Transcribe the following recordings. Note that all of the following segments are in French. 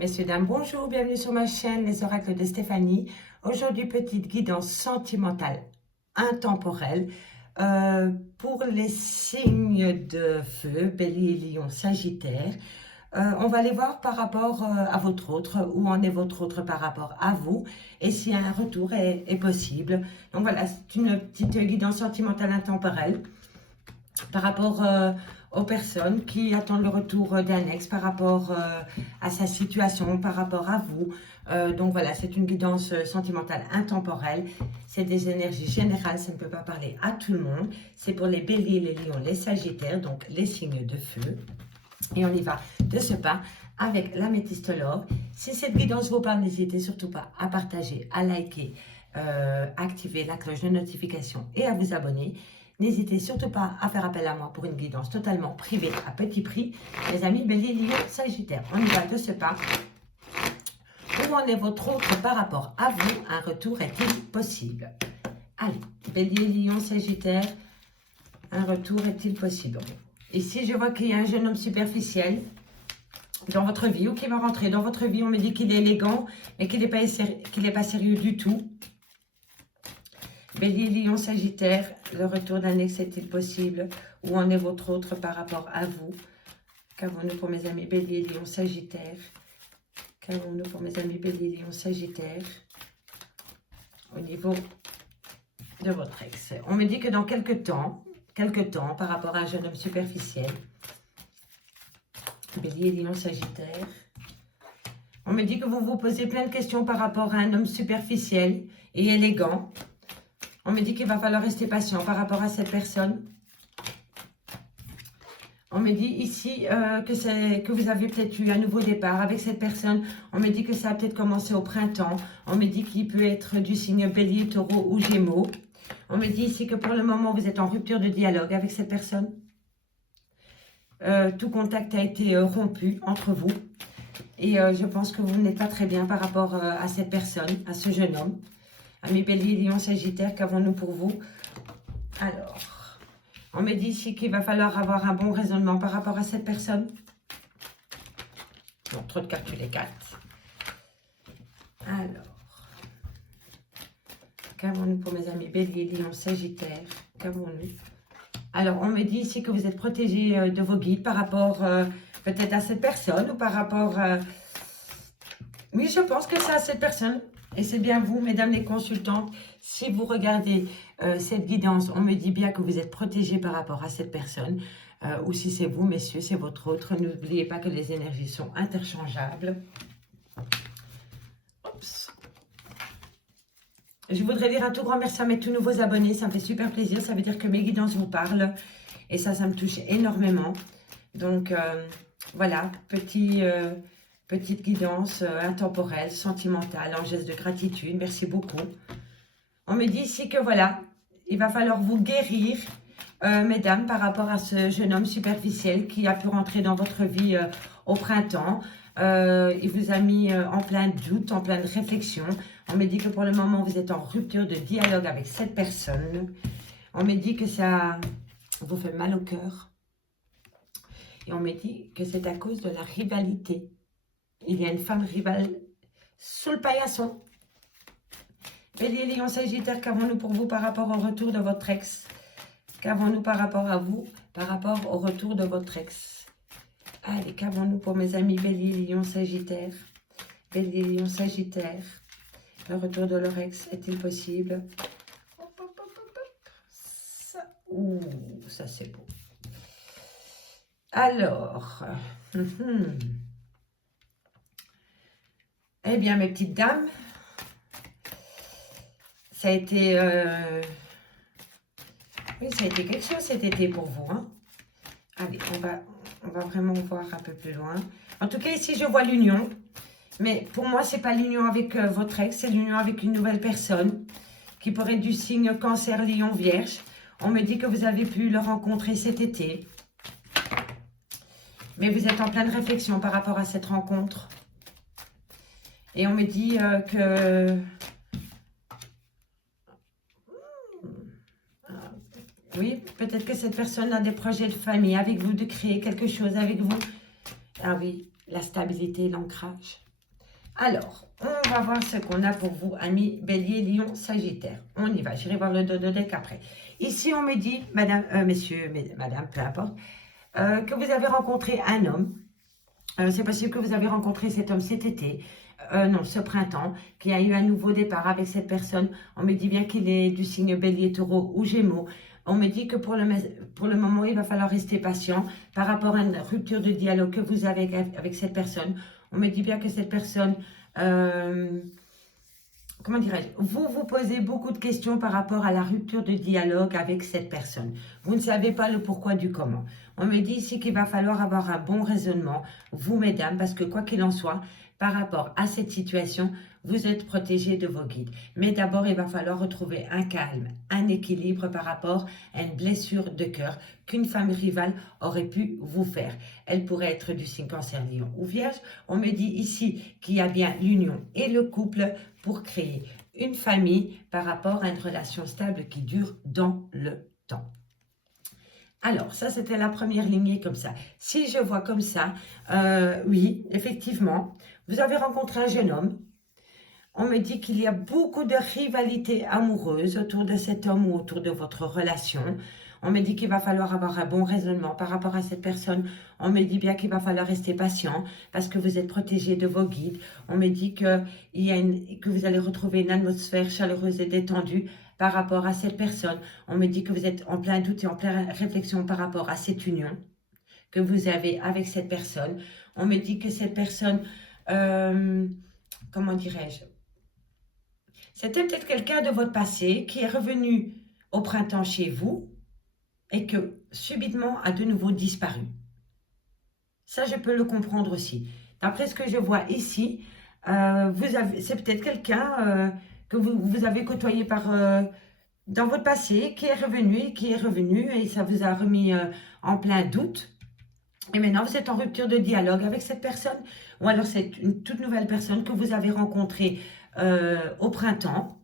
Messieurs, dames, bonjour, bienvenue sur ma chaîne Les Oracles de Stéphanie. Aujourd'hui, petite guidance sentimentale intemporelle pour les signes de feu, Bélier, Lion, Sagittaire. On va aller voir par rapport à votre autre, où en est votre autre par rapport à vous, et si un retour est possible. Donc voilà, c'est une petite guidance sentimentale intemporelle par rapport aux personnes qui attendent le retour d'un ex, par rapport à sa situation, par rapport à vous. Donc voilà, c'est une guidance sentimentale intemporelle. C'est des énergies générales, ça ne peut pas parler à tout le monde. C'est pour les béliers, les lions, les sagittaires, donc les signes de feu. Et on y va de ce pas avec l'améthystologue. Si cette guidance vous parle, n'hésitez surtout pas à partager, à liker, activer la cloche de notification et à vous abonner. N'hésitez surtout pas à faire appel à moi pour une guidance totalement privée à petit prix. Les amis Bélier, Lion, Sagittaire, on y va de ce pas. Où en est votre autre par rapport à vous? Un retour est-il possible? Allez, Bélier, Lion, Sagittaire, un retour est-il possible? Ici, je vois qu'il y a un jeune homme superficiel dans votre vie ou qui va rentrer dans votre vie. On me dit qu'il est élégant, mais qu'il n'est pas sérieux du tout. Bélier, Lion, Sagittaire, le retour d'un ex est-il possible? Où en est votre autre par rapport à vous? Qu'avons-nous pour mes amis Bélier, Lion, Sagittaire? Qu'avons-nous pour mes amis Bélier, Lion, Sagittaire? Au niveau de votre ex. On me dit que dans quelques temps, par rapport à un jeune homme superficiel, Bélier, Lion, Sagittaire, on me dit que vous vous posez plein de questions par rapport à un homme superficiel et élégant. On me dit qu'il va falloir rester patient par rapport à cette personne. On me dit ici que vous avez peut-être eu un nouveau départ avec cette personne. On me dit que ça a peut-être commencé au printemps. On me dit qu'il peut être du signe Bélier, Taureau ou Gémeaux. On me dit ici que pour le moment, vous êtes en rupture de dialogue avec cette personne. Tout contact a été rompu entre vous. Et je pense que vous n'êtes pas très bien par rapport à cette personne, à ce jeune homme. Amis Bélier, Lion, Sagittaire, qu'avons-nous pour vous? Alors, on me dit ici qu'il va falloir avoir un bon raisonnement par rapport à cette personne. Non, trop de cartes, les cartes. Alors, qu'avons-nous pour mes amis Bélier, Lion, Sagittaire? Qu'avons-nous? Alors, on me dit ici que vous êtes protégé de vos guides par rapport peut-être à cette personne ou par rapport... Oui, je pense que c'est à cette personne. Et c'est bien vous, mesdames les consultantes. Si vous regardez cette guidance, on me dit bien que vous êtes protégé par rapport à cette personne. Ou si c'est vous, messieurs, c'est votre autre. N'oubliez pas que les énergies sont interchangeables. Oups. Je voudrais dire un tout grand merci à mes tout nouveaux abonnés. Ça me fait super plaisir. Ça veut dire que mes guidances vous parlent. Et ça me touche énormément. Donc, voilà, petite guidance intemporelle, sentimentale, en geste de gratitude. Merci beaucoup. On me dit ici que voilà, il va falloir vous guérir, mesdames, par rapport à ce jeune homme superficiel qui a pu rentrer dans votre vie au printemps. Il vous a mis en plein doute, en pleine réflexion. On me dit que pour le moment, vous êtes en rupture de dialogue avec cette personne. On me dit que ça vous fait mal au cœur. Et on me dit que c'est à cause de la rivalité. Il y a une femme rivale sous le paillasson. Bélier, Lion, Sagittaire, qu'avons-nous pour vous par rapport au retour de votre ex? Qu'avons-nous par rapport à vous, par rapport au retour de votre ex? Allez, qu'avons-nous pour mes amis Bélier, Lion, Sagittaire? Bélier, Lion, Sagittaire. Le retour de leur ex est-il possible? Hop, hop, hop, hop, hop. Ça, ouh, ça c'est beau. Alors... Eh bien, mes petites dames, ça a été, oui, ça a été quelque chose cet été pour vous. Hein. Allez, on va vraiment voir un peu plus loin. En tout cas, ici, je vois l'union. Mais pour moi, ce n'est pas l'union avec votre ex, c'est l'union avec une nouvelle personne qui pourrait être du signe Cancer, Lion, Vierge. On me dit que vous avez pu le rencontrer cet été. Mais vous êtes en pleine réflexion par rapport à cette rencontre. Et on me dit que... Oui, peut-être que cette personne a des projets de famille avec vous, de créer quelque chose avec vous. Ah oui, la stabilité, l'ancrage. Alors, on va voir ce qu'on a pour vous, amis Bélier, Lion, Sagittaire. On y va, j'irai voir le dos de deck après. Ici, on me dit, madame, messieurs, madame, peu importe, que vous avez rencontré un homme. C'est possible que vous avez rencontré cet homme cet été, non, ce printemps, qu'il y a eu un nouveau départ avec cette personne. On me dit bien qu'il est du signe Bélier, Taureau ou Gémeaux. On me dit que pour le moment, il va falloir rester patient par rapport à une rupture de dialogue que vous avez avec cette personne. On me dit bien que cette personne, comment dirais-je, vous posez beaucoup de questions par rapport à la rupture de dialogue avec cette personne. Vous ne savez pas le pourquoi du comment. On me dit ici qu'il va falloir avoir un bon raisonnement, vous mesdames, parce que quoi qu'il en soit, par rapport à cette situation, vous êtes protégés de vos guides. Mais d'abord, il va falloir retrouver un calme, un équilibre par rapport à une blessure de cœur qu'une femme rivale aurait pu vous faire. Elle pourrait être du signe Cancer, Lion ou Vierge. On me dit ici qu'il y a bien l'union et le couple pour créer une famille par rapport à une relation stable qui dure dans le temps. Alors, ça, c'était la première lignée comme ça. Si je vois comme ça, oui, effectivement, vous avez rencontré un jeune homme. On me dit qu'il y a beaucoup de rivalité amoureuse autour de cet homme ou autour de votre relation. On me dit qu'il va falloir avoir un bon raisonnement par rapport à cette personne. On me dit bien qu'il va falloir rester patient parce que vous êtes protégé de vos guides. On me dit que vous allez retrouver une atmosphère chaleureuse et détendue par rapport à cette personne. On me dit que vous êtes en plein doute et en pleine réflexion par rapport à cette union que vous avez avec cette personne. On me dit que cette personne, comment dirais-je, c'était peut-être quelqu'un de votre passé qui est revenu au printemps chez vous et que subitement a de nouveau disparu. Ça, je peux le comprendre aussi. D'après ce que je vois ici, c'est peut-être quelqu'un que vous avez côtoyé dans votre passé qui est revenu et ça vous a remis en plein doute. Et maintenant, vous êtes en rupture de dialogue avec cette personne ou alors c'est une toute nouvelle personne que vous avez rencontrée au printemps.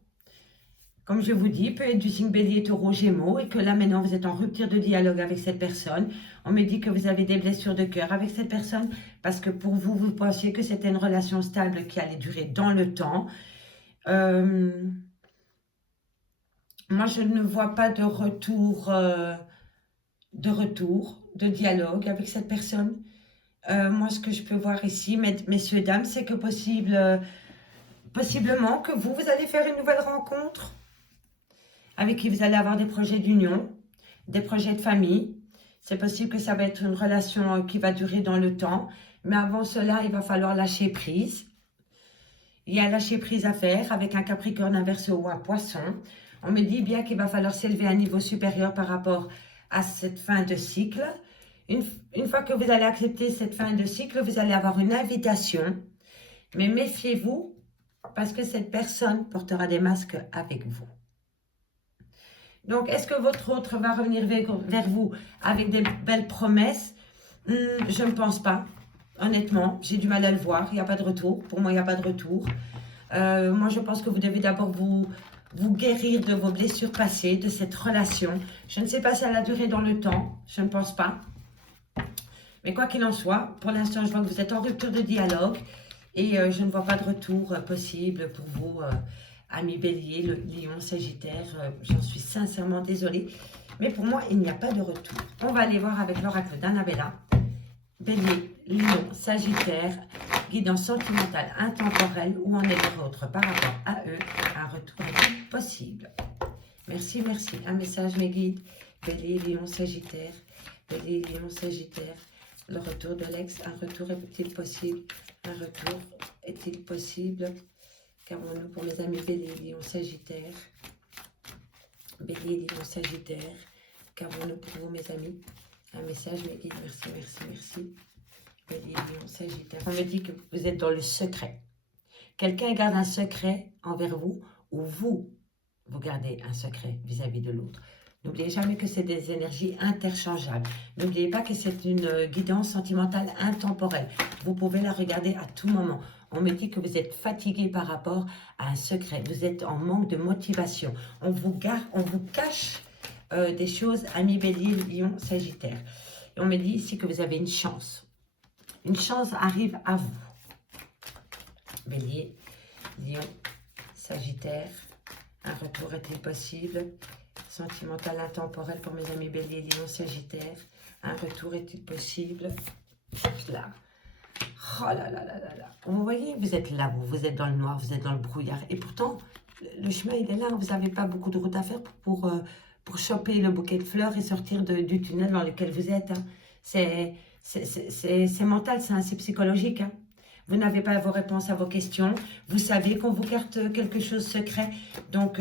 Comme je vous dis, peut être du signe Bélier, Taureau, Gémeaux et que là maintenant vous êtes en rupture de dialogue avec cette personne. On me dit que vous avez des blessures de cœur avec cette personne parce que pour vous, vous pensiez que c'était une relation stable qui allait durer dans le temps. Moi, je ne vois pas de retour, de dialogue avec cette personne. Moi, ce que je peux voir ici, messieurs, dames, c'est que possiblement que vous allez faire une nouvelle rencontre avec qui vous allez avoir des projets d'union, des projets de famille. C'est possible que ça va être une relation qui va durer dans le temps. Mais avant cela, il va falloir lâcher prise. Il y a un lâcher prise à faire avec un Capricorne, un Verseau ou un Poisson. On me dit bien qu'il va falloir s'élever à un niveau supérieur par rapport à cette fin de cycle. Une fois que vous allez accepter cette fin de cycle, vous allez avoir une invitation. Mais méfiez-vous parce que cette personne portera des masques avec vous. Donc, est-ce que votre autre va revenir vers vous avec des belles promesses? Je ne pense pas. Honnêtement, j'ai du mal à le voir. Il n'y a pas de retour. Pour moi, il n'y a pas de retour. Moi, je pense que vous devez d'abord vous guérir de vos blessures passées, de cette relation. Je ne sais pas si elle a duré dans le temps. Je ne pense pas. Mais quoi qu'il en soit, pour l'instant, je vois que vous êtes en rupture de dialogue. Et je ne vois pas de retour possible pour vous, amis Bélier, le Lion, Sagittaire. J'en suis sincèrement désolée. Mais pour moi, il n'y a pas de retour. On va aller voir avec l'oracle d'Annabella. Bélier, Lion, Sagittaire, guidance sentimentale, intemporelle, où en est le vôtre par rapport à eux, un retour est possible. Merci, merci. Un message, mes guides. Bélier, Lion, Sagittaire, Bélier, Lion, Sagittaire, le retour de l'ex, un retour est-il possible? Un retour est-il possible? Qu'avons-nous pour mes amis Bélier, Lion, Sagittaire? Bélier, Lion, Sagittaire, qu'avons-nous pour vous, mes amis? Un message, mes guides, merci, merci, merci. Bélier, Lion, Sagittaire. On me dit que vous êtes dans le secret. Quelqu'un garde un secret envers vous ou vous gardez un secret vis-à-vis de l'autre. N'oubliez jamais que c'est des énergies interchangeables. N'oubliez pas que c'est une guidance sentimentale intemporelle. Vous pouvez la regarder à tout moment. On me dit que vous êtes fatigué par rapport à un secret. Vous êtes en manque de motivation. On vous cache des choses, amis Bélier, Lion, Sagittaire. Et on me dit ici que vous avez une chance. Une chance arrive à vous. Bélier, Lion, Sagittaire, un retour est-il possible? Sentimental intemporel pour mes amis Bélier, Lion, Sagittaire, un retour est-il possible? Là. Oh là là là là là. Vous voyez, vous êtes là, vous êtes dans le noir, vous êtes dans le brouillard. Et pourtant, le chemin, il est là. Vous n'avez pas beaucoup de route à faire pour choper le bouquet de fleurs et sortir du tunnel dans lequel vous êtes. Hein. C'est mental, c'est psychologique. Hein. Vous n'avez pas vos réponses à vos questions. Vous savez qu'on vous garde quelque chose de secret. Donc,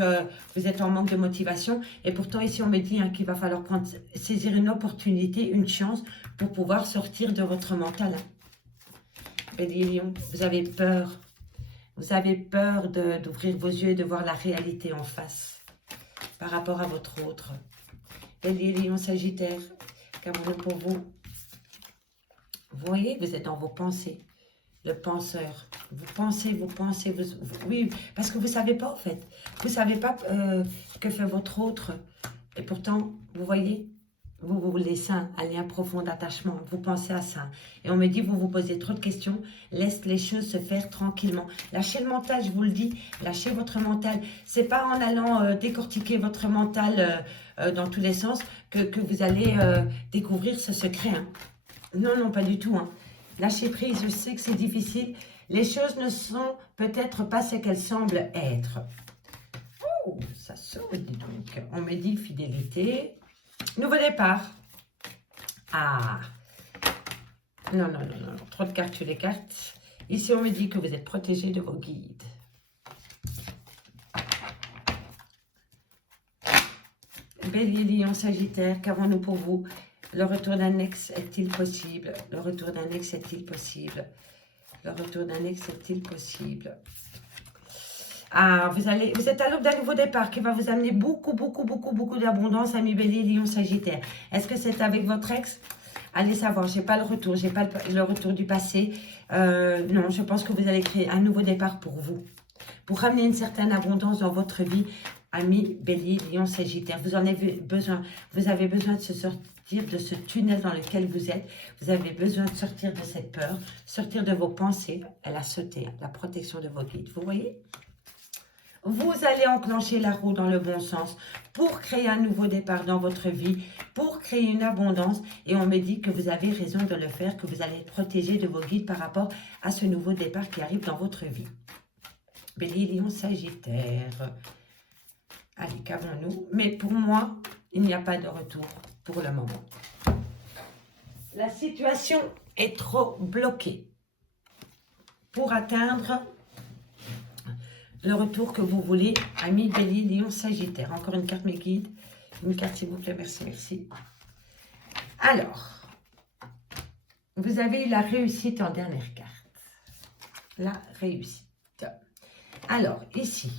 vous êtes en manque de motivation. Et pourtant, ici, on me dit hein, qu'il va falloir saisir une opportunité, une chance pour pouvoir sortir de votre mental. Hein. Bélier, Lion, vous avez peur. Vous avez peur d'ouvrir vos yeux et de voir la réalité en face par rapport à votre autre. Bélier, Lion, Sagittaire, qu'avons-nous pour vous? Vous voyez, vous êtes dans vos pensées. Le penseur. Vous pensez, oui, parce que vous ne savez pas en fait. Vous ne savez pas ce que fait votre autre. Et pourtant, vous voyez, vous voulez ça, un lien profond d'attachement. Vous pensez à ça. Et on me dit, vous vous posez trop de questions. Laisse les choses se faire tranquillement. Lâchez le mental, je vous le dis. Lâchez votre mental. Ce n'est pas en allant décortiquer votre mental dans tous les sens que vous allez découvrir ce secret. Hein. Non, non, pas du tout. Hein. Lâcher prise, je sais que c'est difficile. Les choses ne sont peut-être pas ce qu'elles semblent être. Oh, ça saute, dis donc. On me dit fidélité. Nouveau départ. Ah. Non, non, non, non. Trop de cartes sur les cartes. Ici, on me dit que vous êtes protégé de vos guides. Bélier, Lion, Sagittaire, qu'avons-nous pour vous? Le retour d'un ex est-il possible? Le retour d'un ex est-il possible? Le retour d'un ex est-il possible? Ah, vous êtes à l'aube d'un nouveau départ qui va vous amener beaucoup d'abondance, amis Bélier, Lion, Sagittaire. Est-ce que c'est avec votre ex? Allez savoir, j'ai pas le retour, j'ai pas le retour du passé. Non, je pense que vous allez créer un nouveau départ pour vous. Pour ramener une certaine abondance dans votre vie, amis Bélier, Lion, Sagittaire. Vous en avez besoin. Vous avez besoin de se sortir de ce tunnel dans lequel vous êtes. Vous avez besoin de sortir de cette peur, sortir de vos pensées. Elle a sauté, la protection de vos guides. Vous voyez? Vous allez enclencher la roue dans le bon sens pour créer un nouveau départ dans votre vie, pour créer une abondance. Et on me dit que vous avez raison de le faire, que vous allez être protégé de vos guides par rapport à ce nouveau départ qui arrive dans votre vie. Bélier, Lion, Sagittaire. Allez, qu'avons-nous? Mais pour moi, il n'y a pas de retour pour le moment. La situation est trop bloquée pour atteindre le retour que vous voulez, amis Bélier, Lion, Sagittaire. Encore une carte, mes guides. Une carte, s'il vous plaît. Merci, merci. Alors, vous avez eu la réussite en dernière carte. La réussite. Alors, ici,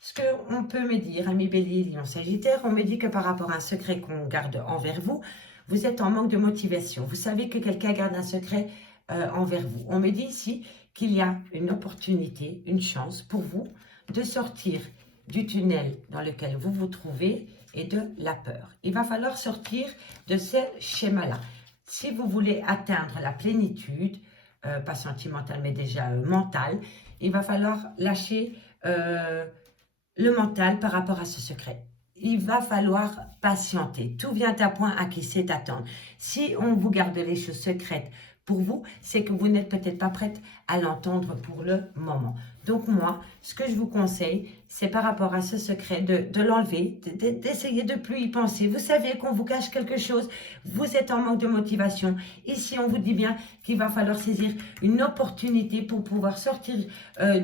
ce qu'on peut me dire, amis Bélier, Lion, Sagittaire, on me dit que par rapport à un secret qu'on garde envers vous, vous êtes en manque de motivation. Vous savez que quelqu'un garde un secret envers vous. On me dit ici qu'il y a une opportunité, une chance pour vous de sortir du tunnel dans lequel vous vous trouvez et de la peur. Il va falloir sortir de ce schéma-là. Si vous voulez atteindre la plénitude, pas sentimentale mais déjà mentale, il va falloir lâcher le mental par rapport à ce secret. Il va falloir patienter. Tout vient à point à qui sait attendre. Si on vous garde les choses secrètes pour vous, c'est que vous n'êtes peut-être pas prête à l'entendre pour le moment. Donc moi, ce que je vous conseille, c'est par rapport à ce secret de l'enlever, d'essayer de plus y penser. Vous savez qu'on vous cache quelque chose, vous êtes en manque de motivation. Ici, on vous dit bien qu'il va falloir saisir une opportunité pour pouvoir sortir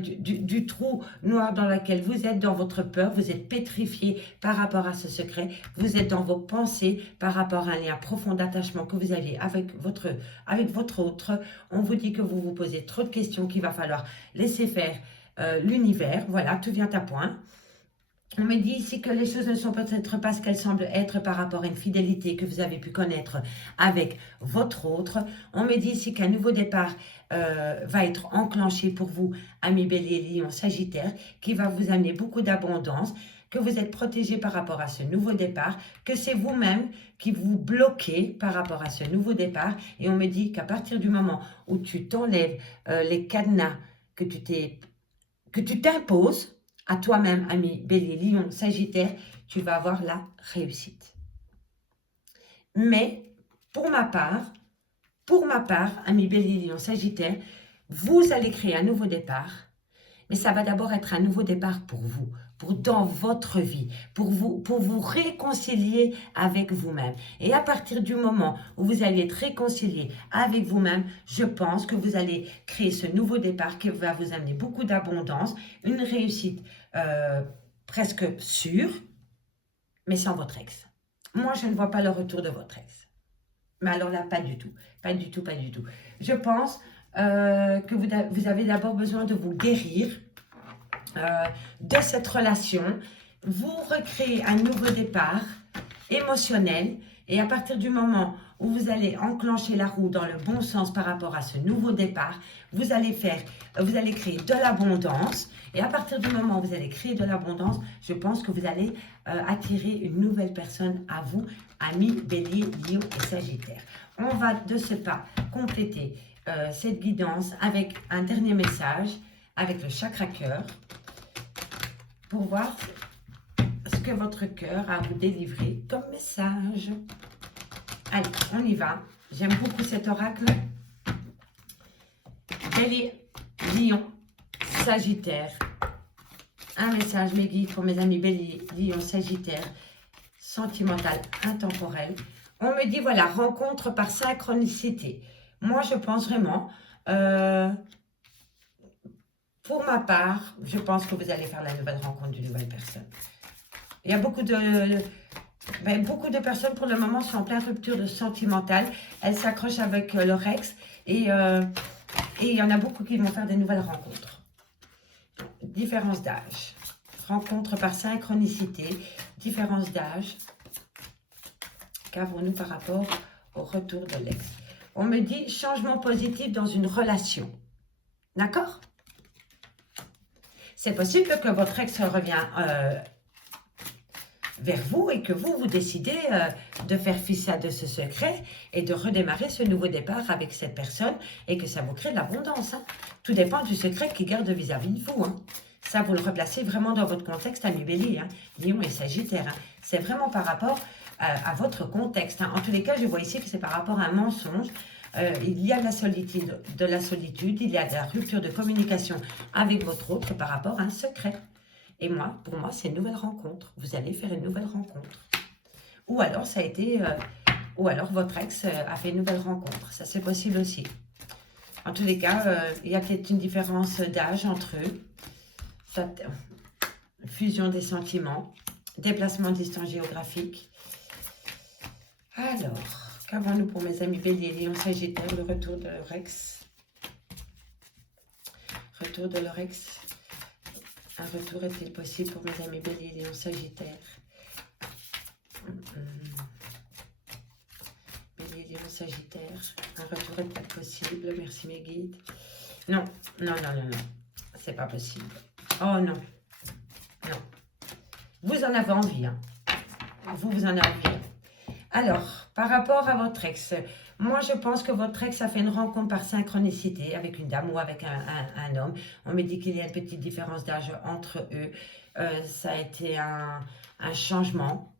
du trou noir dans lequel vous êtes, dans votre peur. Vous êtes pétrifié par rapport à ce secret. Vous êtes dans vos pensées par rapport à un lien profond d'attachement que vous aviez avec votre autre. On vous dit que vous vous posez trop de questions, qu'il va falloir laisser faire l'univers. Voilà, tout vient à point. On me dit ici que les choses ne sont peut-être pas ce qu'elles semblent être par rapport à une fidélité que vous avez pu connaître avec votre autre. On me dit ici qu'un nouveau départ va être enclenché pour vous, amis Bélier, Lion, Sagittaire, qui va vous amener beaucoup d'abondance, que vous êtes protégé par rapport à ce nouveau départ, que c'est vous-même qui vous bloquez par rapport à ce nouveau départ. Et on me dit qu'à partir du moment où tu t'enlèves les cadenas que tu t'imposes à toi-même, ami Bélier, Lion, Sagittaire, tu vas avoir la réussite. Mais pour ma part, ami Bélier, Lion, Sagittaire, vous allez créer un nouveau départ. Mais ça va d'abord être un nouveau départ pour vous, pour dans votre vie, pour vous réconcilier avec vous-même. Et à partir du moment où vous allez être réconcilié avec vous-même, je pense que vous allez créer ce nouveau départ qui va vous amener beaucoup d'abondance, une réussite presque sûre, mais sans votre ex. Moi, je ne vois pas le retour de votre ex. Mais alors là, pas du tout. Pas du tout, pas du tout. Je pense que vous avez d'abord besoin de vous guérir de cette relation. Vous recréez un nouveau départ émotionnel. Et à partir du moment où vous allez enclencher la roue dans le bon sens par rapport à ce nouveau départ, vous allez créer de l'abondance. Et à partir du moment où vous allez créer de l'abondance, je pense que vous allez attirer une nouvelle personne à vous, amis Bélier, Lion et Sagittaire. On va de ce pas compléter cette guidance avec un dernier message, avec le chakra cœur, pour voir ce que votre cœur a à vous délivrer comme message. Allez, on y va. J'aime beaucoup cet oracle. Bélier, Lion, Sagittaire. Un message, mes guides, pour mes amis Bélier, Lion, Sagittaire, sentimental, intemporel. On me dit, voilà, rencontre par synchronicité. Moi, je pense vraiment, pour ma part, je pense que vous allez faire la nouvelle rencontre d'une nouvelle personne. Il y a beaucoup de personnes, pour le moment, sont en pleine rupture de sentimentale. Elles s'accrochent avec leur ex et il y en a beaucoup qui vont faire des nouvelles rencontres. Différence d'âge. Rencontre par synchronicité. Différence d'âge. Qu'avons-nous par rapport au retour de l'ex? On me dit changement positif dans une relation. D'accord? C'est possible que votre ex revient vers vous et que vous décidez de faire fi de ce secret et de redémarrer ce nouveau départ avec cette personne et que ça vous crée de l'abondance. Hein. Tout dépend du secret qu'il garde vis-à-vis de vous. Hein. Ça, vous le replacez vraiment dans votre contexte, ami Bélier, hein, Lion et Sagittaire. Hein. C'est vraiment par rapport à votre contexte. Hein. En tous les cas, je vois ici que c'est par rapport à un mensonge. Il y a de la solitude, il y a de la rupture de communication avec votre autre par rapport à un secret. Et moi, pour moi, c'est une nouvelle rencontre. Vous allez faire une nouvelle rencontre. Ou alors, ça a été... ou alors, votre ex a fait une nouvelle rencontre. Ça, c'est possible aussi. En tous les cas, il y a peut-être une différence d'âge entre eux. Fusion des sentiments. Déplacement de distance géographique. Alors, qu'avons-nous pour mes amis Bélier, Lion, Sagittaire, le retour de leur ex? Retour de leur ex. Un retour est-il possible pour mes amis Bélier, Lion, Sagittaire? Bélier, Lion, Sagittaire. Un retour est-il possible? Merci mes guides. Non, non, non, non, non. C'est pas possible. Oh non. Non. Vous en avez envie, hein. Vous en avez envie. Alors, par rapport à votre ex, moi je pense que votre ex a fait une rencontre par synchronicité avec une dame ou avec un homme. On me dit qu'il y a une petite différence d'âge entre eux. Ça a été un changement,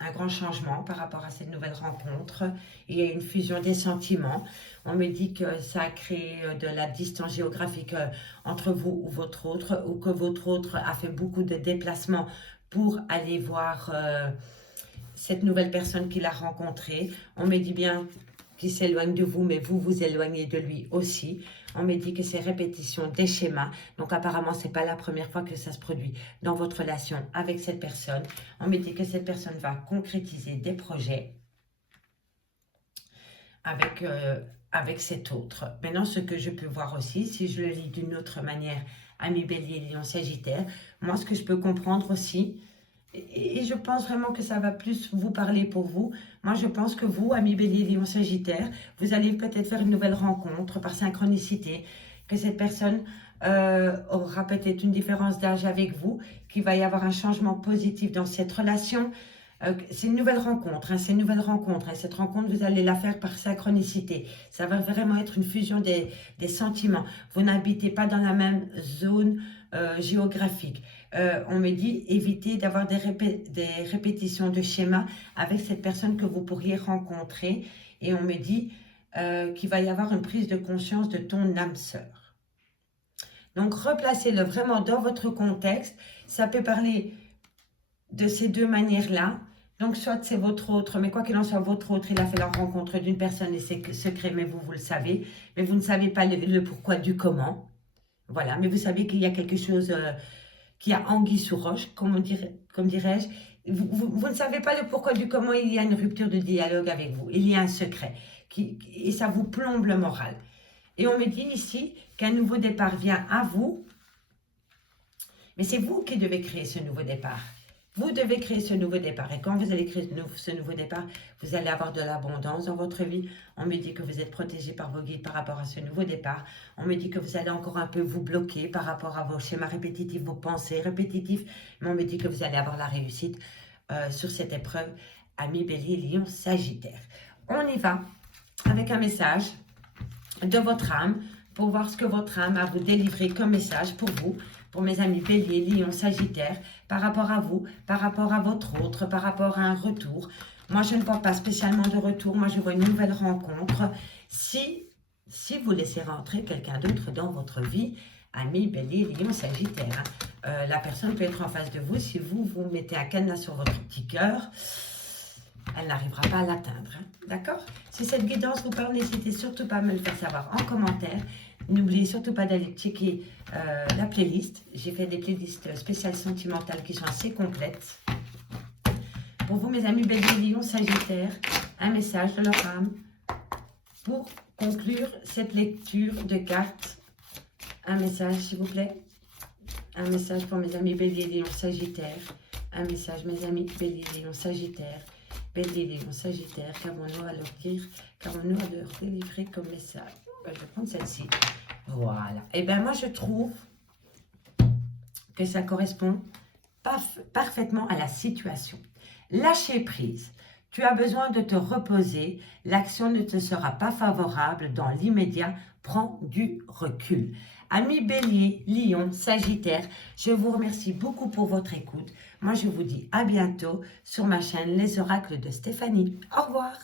un grand changement par rapport à cette nouvelle rencontre. Il y a une fusion des sentiments. On me dit que ça a créé de la distance géographique entre vous ou votre autre, ou que votre autre a fait beaucoup de déplacements pour aller voir... cette nouvelle personne qu'il a rencontrée. On me dit bien qu'il s'éloigne de vous, mais vous vous éloignez de lui aussi. On me dit que c'est répétition des schémas. Donc apparemment, ce n'est pas la première fois que ça se produit dans votre relation avec cette personne. On me dit que cette personne va concrétiser des projets avec cet autre. Maintenant, ce que je peux voir aussi, si je le lis d'une autre manière, ami Bélier, Lion, Sagittaire, moi, ce que je peux comprendre aussi, et je pense vraiment que ça va plus vous parler pour vous. Moi, je pense que vous, amis Bélier, Lion, Sagittaire, vous allez peut-être faire une nouvelle rencontre par synchronicité, que cette personne aura peut-être une différence d'âge avec vous, qu'il va y avoir un changement positif dans cette relation. C'est une nouvelle rencontre, hein, c'est une nouvelle rencontre. Hein. Cette rencontre, vous allez la faire par synchronicité. Ça va vraiment être une fusion des sentiments. Vous n'habitez pas dans la même zone géographique. On me dit éviter d'avoir des répétitions de schémas avec cette personne que vous pourriez rencontrer. Et on me dit qu'il va y avoir une prise de conscience de ton âme sœur. Donc, replacez-le vraiment dans votre contexte. Ça peut parler de ces deux manières-là. Donc, soit c'est votre autre, mais quoi qu'il en soit, votre autre, il a fait la rencontre d'une personne et c'est secret, mais vous le savez. Mais vous ne savez pas le pourquoi du comment. Voilà, mais vous savez qu'il y a quelque chose qui a anguille sous roche, comme dirais-je. Vous ne savez pas le pourquoi du comment il y a une rupture de dialogue avec vous. Il y a un secret et ça vous plombe le moral. Et on me dit ici qu'un nouveau départ vient à vous, mais c'est vous qui devez créer ce nouveau départ. Vous devez créer ce nouveau départ. Et quand vous allez créer ce nouveau départ, vous allez avoir de l'abondance dans votre vie. On me dit que vous êtes protégé par vos guides par rapport à ce nouveau départ. On me dit que vous allez encore un peu vous bloquer par rapport à vos schémas répétitifs, vos pensées répétitives. Mais on me dit que vous allez avoir la réussite sur cette épreuve. Amis Bélier, Lion, Sagittaire. On y va avec un message de votre âme pour voir ce que votre âme a vous délivré comme message pour vous. Pour mes amis Bélier, Lion, Sagittaire, par rapport à vous, par rapport à votre autre, par rapport à un retour. Moi, je ne vois pas spécialement de retour. Moi, je vois une nouvelle rencontre. Si vous laissez rentrer quelqu'un d'autre dans votre vie, amis Bélier, Lion, Sagittaire, la personne peut être en face de vous. Si vous mettez un cadenas sur votre petit cœur, elle n'arrivera pas à l'atteindre. Hein, d'accord? Si cette guidance vous parle, n'hésitez surtout pas à me le faire savoir en commentaire. N'oubliez surtout pas d'aller checker la playlist. J'ai fait des playlists spéciales sentimentales qui sont assez complètes. Pour vous, mes amis Bélier, Lion, Sagittaire, un message de leur âme pour conclure cette lecture de cartes. Un message, s'il vous plaît. Un message pour mes amis Bélier, Lion, Sagittaire. Un message, mes amis Bélier, Lion, Sagittaire. Bélier, Lion, Sagittaire. Qu'avons-nous à leur dire? Qu'avons-nous à leur délivrer comme message? Je vais prendre celle-ci. Voilà. Et bien, moi, je trouve que ça correspond parfaitement à la situation. Lâcher prise. Tu as besoin de te reposer. L'action ne te sera pas favorable dans l'immédiat. Prends du recul. Amis Bélier, Lion, Sagittaire, je vous remercie beaucoup pour votre écoute. Moi, je vous dis à bientôt sur ma chaîne Les Oracles de Stéphanie. Au revoir.